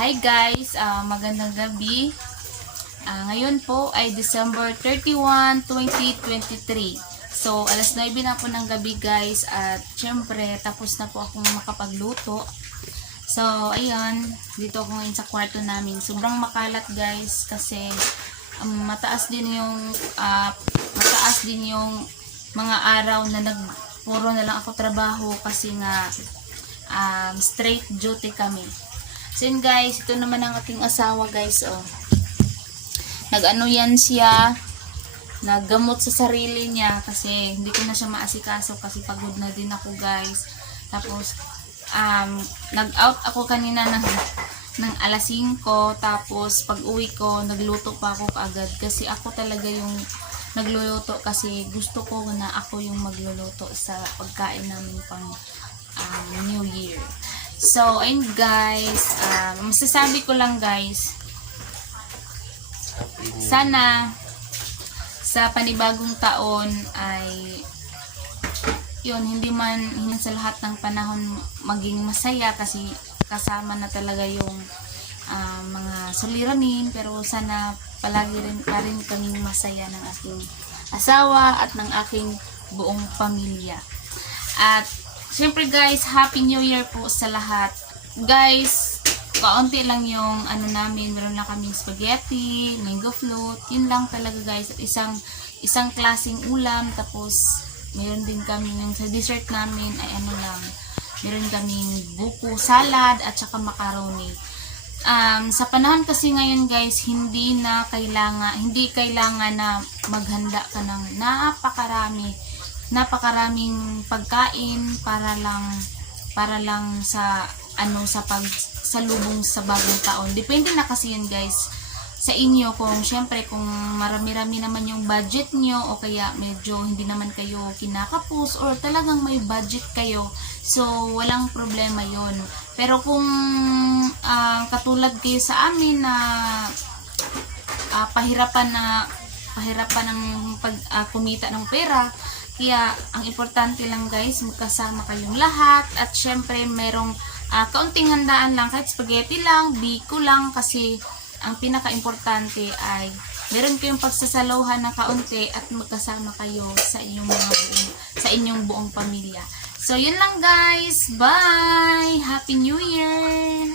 Hi guys, magandang gabi. Ngayon po ay December 31, 2023. So, alas 9 na po ng gabi guys at syempre tapos na po akong makapagluto. So, ayun, dito ako ngayon sa kwarto namin. Sobrang makalat guys kasi mataas din yung mga araw na puro na lang ako trabaho kasi nga straight duty kami. So yun guys, ito naman ang aking asawa guys, oh. Nag-ano yan siya, naggamot sa sarili niya kasi hindi ko na siya maasikaso kasi pagod na din ako guys. Tapos nag-out ako kanina ng alas 5, tapos pag uwi ko nagluto pa ako kaagad kasi ako talaga yung nagluluto kasi gusto ko na ako yung magluluto sa pagkain namin pang New Year. So, ayun guys, masasabi ko lang guys, sana sa panibagong taon ay yun, hindi sa lahat ng panahon maging masaya kasi kasama na talaga yung mga suliranin, pero sana palagi pa rin kaming masaya ng aking asawa at ng aking buong pamilya. At syempre guys, Happy New Year po sa lahat. Guys, kaunti lang yung namin, meron lang kaming spaghetti, mango float, yun lang talaga guys. At isang klaseng ulam, tapos meron din kami yung sa dessert namin ay meron kaming buko salad at saka macaroni. Sa panahon kasi ngayon guys, hindi kailangan na maghanda ka ng napakaraming pagkain para lang sa pagsalubong sa bagong taon. Depende na kasi yun guys sa inyo, kung syempre kung marami-rami naman yung budget nyo o kaya medyo hindi naman kayo kinakapos or talagang may budget kayo, so walang problema yon. Pero kung katulad kayo sa amin na pahirapan ng kumita ng pera, kaya ang importante lang guys, magkasama kayong lahat at syempre merong kaunting handaan lang, kahit spaghetti lang, biko lang, kasi ang pinaka-importante ay meron kayong pagsasaluhan na kaunti at magkasama kayo sa inyong buong pamilya. So yun lang guys, bye! Happy New Year!